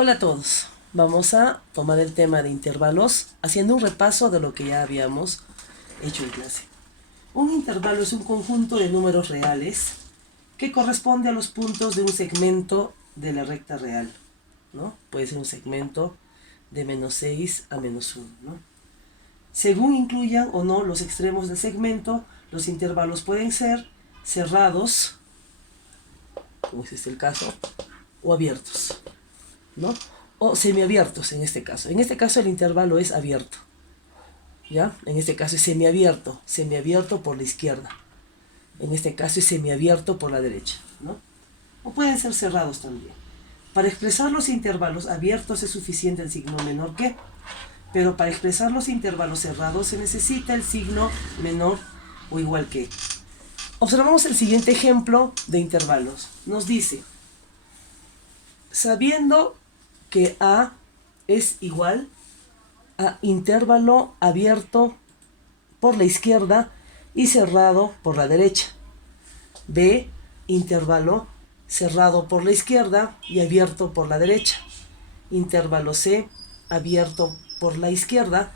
Hola a todos. Vamos a tomar el tema de intervalos haciendo un repaso de lo que ya habíamos hecho en clase. Un intervalo es un conjunto de números reales que corresponde a los puntos de un segmento de la recta real, ¿no? Puede ser un segmento de -6 a -1, ¿no? Según incluyan o no los extremos del segmento, los intervalos pueden ser cerrados, como es este el caso, o abiertos, ¿no? O semiabiertos en este caso. En este caso el intervalo es abierto, ¿ya? En este caso es semiabierto por la izquierda. En este caso es semiabierto por la derecha, ¿no? O pueden ser cerrados también. Para expresar los intervalos abiertos es suficiente el signo menor que, pero para expresar los intervalos cerrados se necesita el signo menor o igual que. Observamos el siguiente ejemplo de intervalos. Nos dice, sabiendo que A es igual a intervalo abierto por la izquierda y cerrado por la derecha. B, intervalo cerrado por la izquierda y abierto por la derecha. Intervalo C, abierto por la izquierda,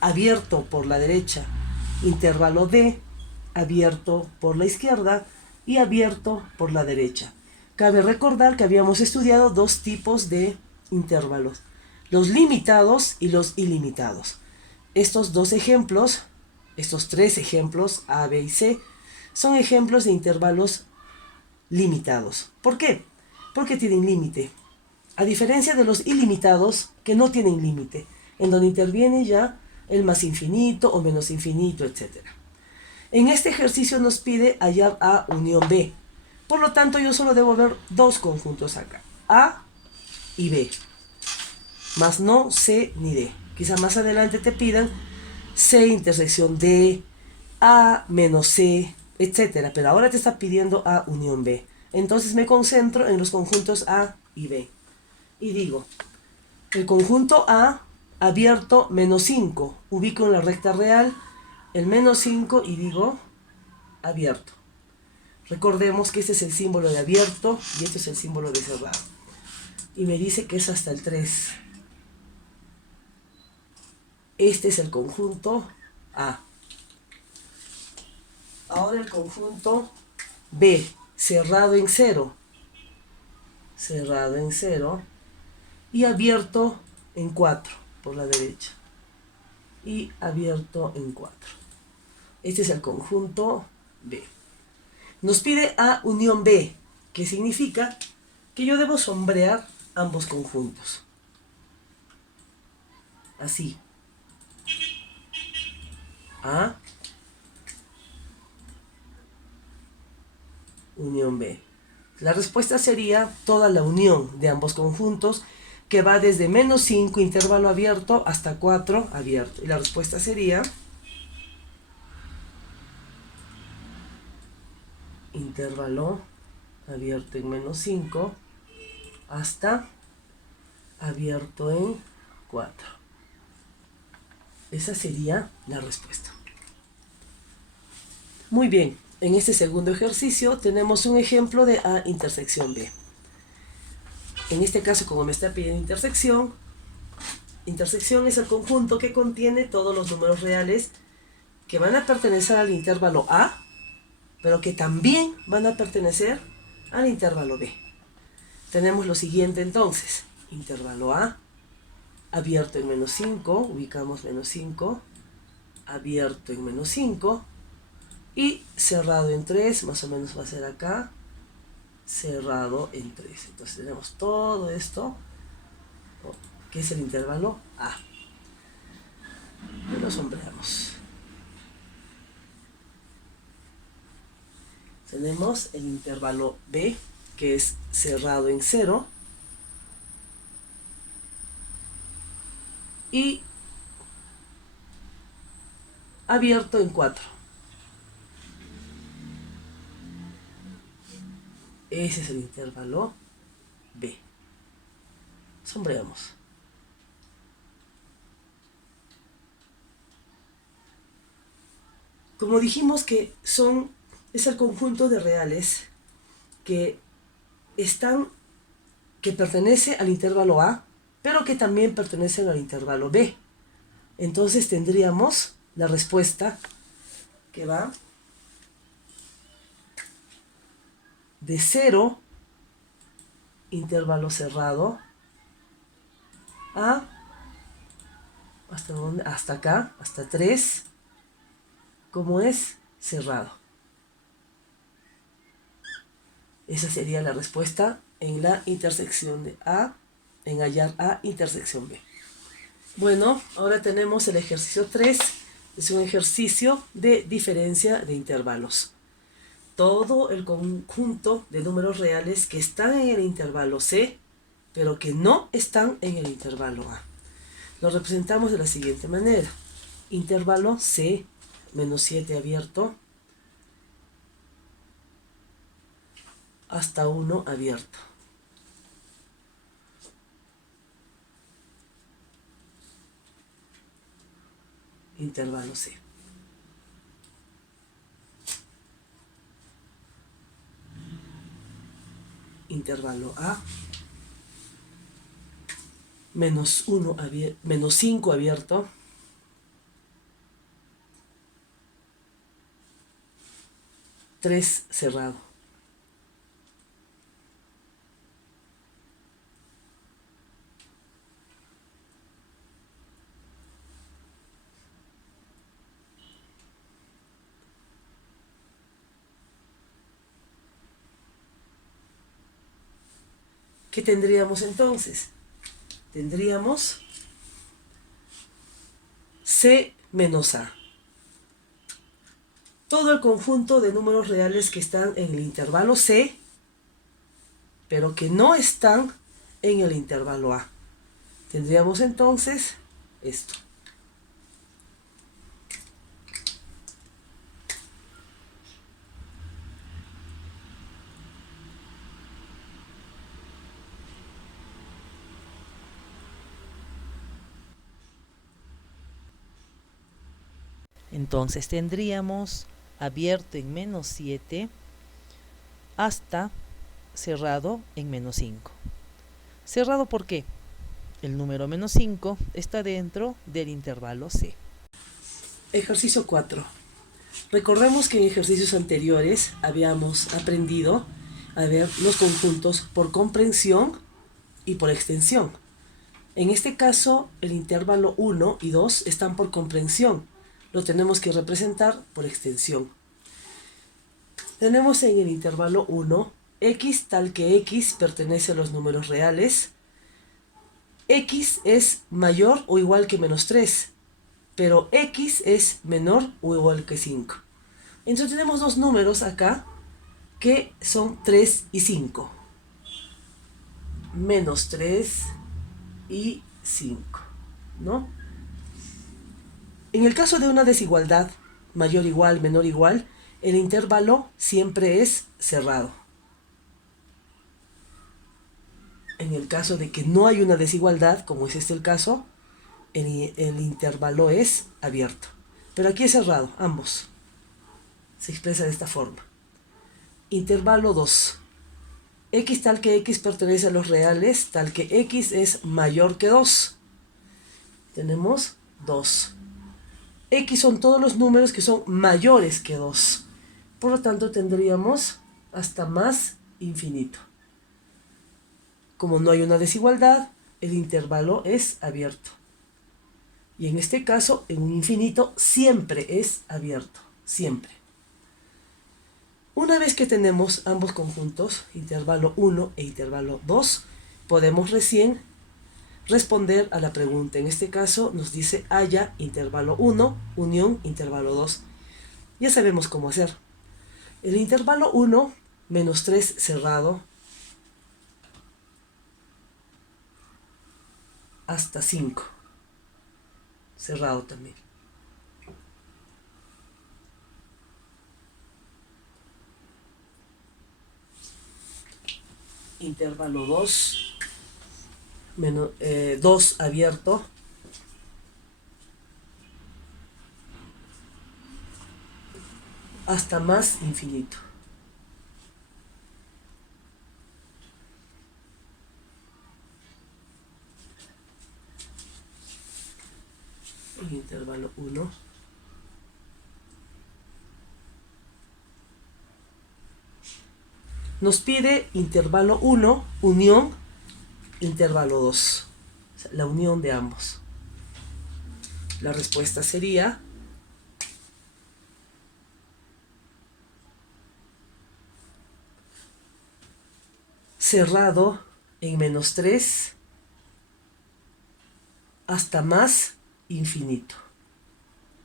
abierto por la derecha. Intervalo D, abierto por la izquierda y abierto por la derecha. Cabe recordar que habíamos estudiado dos tipos de intervalos, los limitados y los ilimitados. Estos dos ejemplos, estos tres ejemplos, A, B y C, son ejemplos de intervalos limitados. ¿Por qué? Porque tienen límite. A diferencia de los ilimitados, que no tienen límite, en donde interviene ya el más infinito o menos infinito, etc. En este ejercicio nos pide hallar A unión B. Por lo tanto, yo solo debo ver dos conjuntos acá, A y B, más no C ni D. Quizá más adelante te pidan C intersección D, A menos C, etc. Pero ahora te está pidiendo A unión B. Entonces me concentro en los conjuntos A y B. Y digo, el conjunto A abierto menos 5. Ubico en la recta real el menos 5 y digo abierto. Recordemos que este es el símbolo de abierto y este es el símbolo de cerrado. Y me dice que es hasta el 3. Este es el conjunto A. Ahora el conjunto B, cerrado en 0. Cerrado en 0 y abierto en 4 por la derecha. Y abierto en 4. Este es el conjunto B. Nos pide A unión B, que significa que yo debo sombrear ambos conjuntos. Así. A unión B. La respuesta sería toda la unión de ambos conjuntos, que va desde menos 5, intervalo abierto, hasta 4, abierto. Y la respuesta sería intervalo abierto en menos 5 hasta abierto en 4. Esa sería la respuesta. Muy bien, en este segundo ejercicio tenemos un ejemplo de A intersección B. En este caso, como me está pidiendo intersección es el conjunto que contiene todos los números reales que van a pertenecer al intervalo A, pero que también van a pertenecer al intervalo B. Tenemos lo siguiente entonces, intervalo A, abierto en menos 5, ubicamos menos 5, abierto en menos 5, y cerrado en 3, más o menos va a ser acá, cerrado en 3. Entonces tenemos todo esto, que es el intervalo A. Y lo sombreamos. Tenemos el intervalo B, que es cerrado en 0, y abierto en 4. Ese es el intervalo B. Sombreamos. Como dijimos que es el conjunto de reales que están que pertenece al intervalo A, pero que también pertenecen al intervalo B. Entonces tendríamos la respuesta que va de 0, intervalo cerrado, a ¿hasta dónde? Hasta acá, hasta 3, como es cerrado. Esa sería la respuesta en la intersección de A, en hallar A intersección B. Bueno, ahora tenemos el ejercicio 3, es un ejercicio de diferencia de intervalos. Todo el conjunto de números reales que están en el intervalo C, pero que no están en el intervalo A. Lo representamos de la siguiente manera. Intervalo C, menos 7 abierto, hasta 1 abierto. Intervalo C. Intervalo A, menos 5 abierto, tres cerrado. ¿Qué tendríamos entonces? Tendríamos C menos A. Todo el conjunto de números reales que están en el intervalo C, pero que no están en el intervalo A. Tendríamos entonces esto. Entonces tendríamos abierto en menos 7 hasta cerrado en menos 5. ¿Cerrado por qué? El número menos 5 está dentro del intervalo C. Ejercicio 4. Recordemos que en ejercicios anteriores habíamos aprendido a ver los conjuntos por comprensión y por extensión. En este caso, el intervalo 1 y 2 están por comprensión. Lo tenemos que representar por extensión. Tenemos en el intervalo 1 x tal que x pertenece a los números reales. X es mayor o igual que menos 3, pero x es menor o igual que 5. Entonces tenemos dos números acá que son 3 y 5. Menos 3 y 5, ¿no? En el caso de una desigualdad, mayor igual, menor igual, el intervalo siempre es cerrado. En el caso de que no hay una desigualdad, como es este el caso, el intervalo es abierto. Pero aquí es cerrado, ambos. Se expresa de esta forma. Intervalo 2. X tal que x pertenece a los reales, tal que x es mayor que 2. Tenemos 2. X son todos los números que son mayores que 2. Por lo tanto, tendríamos hasta más infinito. Como no hay una desigualdad, el intervalo es abierto. Y en este caso, en un infinito siempre es abierto. Siempre. Una vez que tenemos ambos conjuntos, intervalo 1 e intervalo 2, podemos recién responder a la pregunta. En este caso nos dice haya intervalo 1, unión intervalo 2. Ya sabemos cómo hacer. El intervalo 1, menos 3 cerrado, hasta 5. Cerrado también. Intervalo 2, menos, 2 abierto, hasta más infinito. en intervalo 1. Nos pide intervalo 1, unión, intervalo 2. O sea, la unión de ambos. La respuesta sería cerrado en -3 hasta más infinito,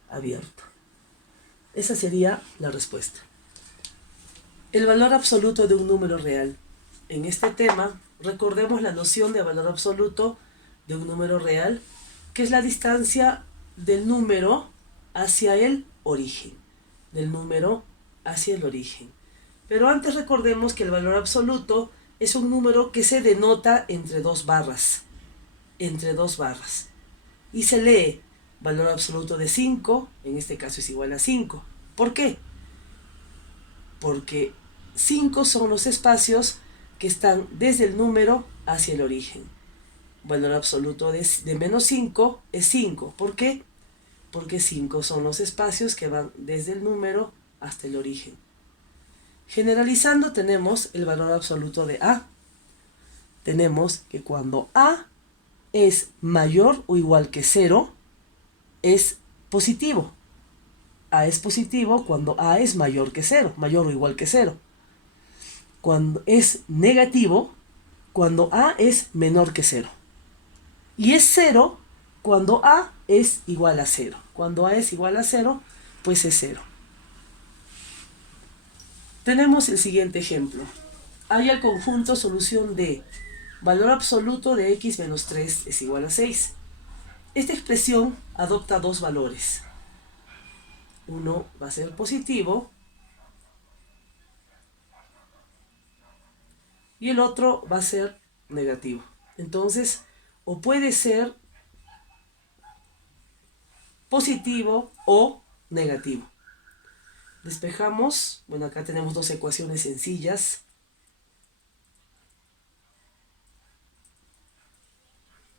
abierto. Esa sería la respuesta. El valor absoluto de un número real. En este tema, recordemos la noción de valor absoluto de un número real, que es la distancia del número hacia el origen. Del número hacia el origen. Pero antes recordemos que el valor absoluto es un número que se denota entre dos barras. Entre dos barras. Y se lee valor absoluto de 5, en este caso es igual a 5. ¿Por qué? Porque 5 son los espacios que están desde el número hacia el origen. Valor absoluto de -5 es 5. ¿Por qué? Porque 5 son los espacios que van desde el número hasta el origen. Generalizando tenemos el valor absoluto de A. Tenemos que cuando A es mayor o igual que 0, es positivo. A es positivo cuando A es mayor que 0, mayor o igual que 0. Cuando es negativo, cuando A es menor que 0. Y es 0 cuando A es igual a 0. Cuando A es igual a 0, pues es 0. Tenemos el siguiente ejemplo. Haya el conjunto solución de valor absoluto de x menos 3 es igual a 6. Esta expresión adopta dos valores. Uno va a ser positivo y el otro va a ser negativo. Entonces, o puede ser positivo o negativo. Despejamos. Bueno, acá tenemos dos ecuaciones sencillas.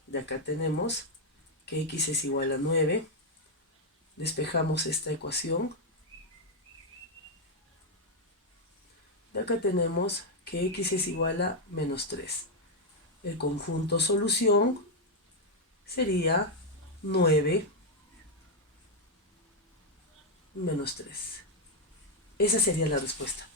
De acá tenemos que x es igual a 9. Despejamos esta ecuación. De acá tenemos que x es igual a -3. El conjunto solución sería 9 menos 3. Esa sería la respuesta.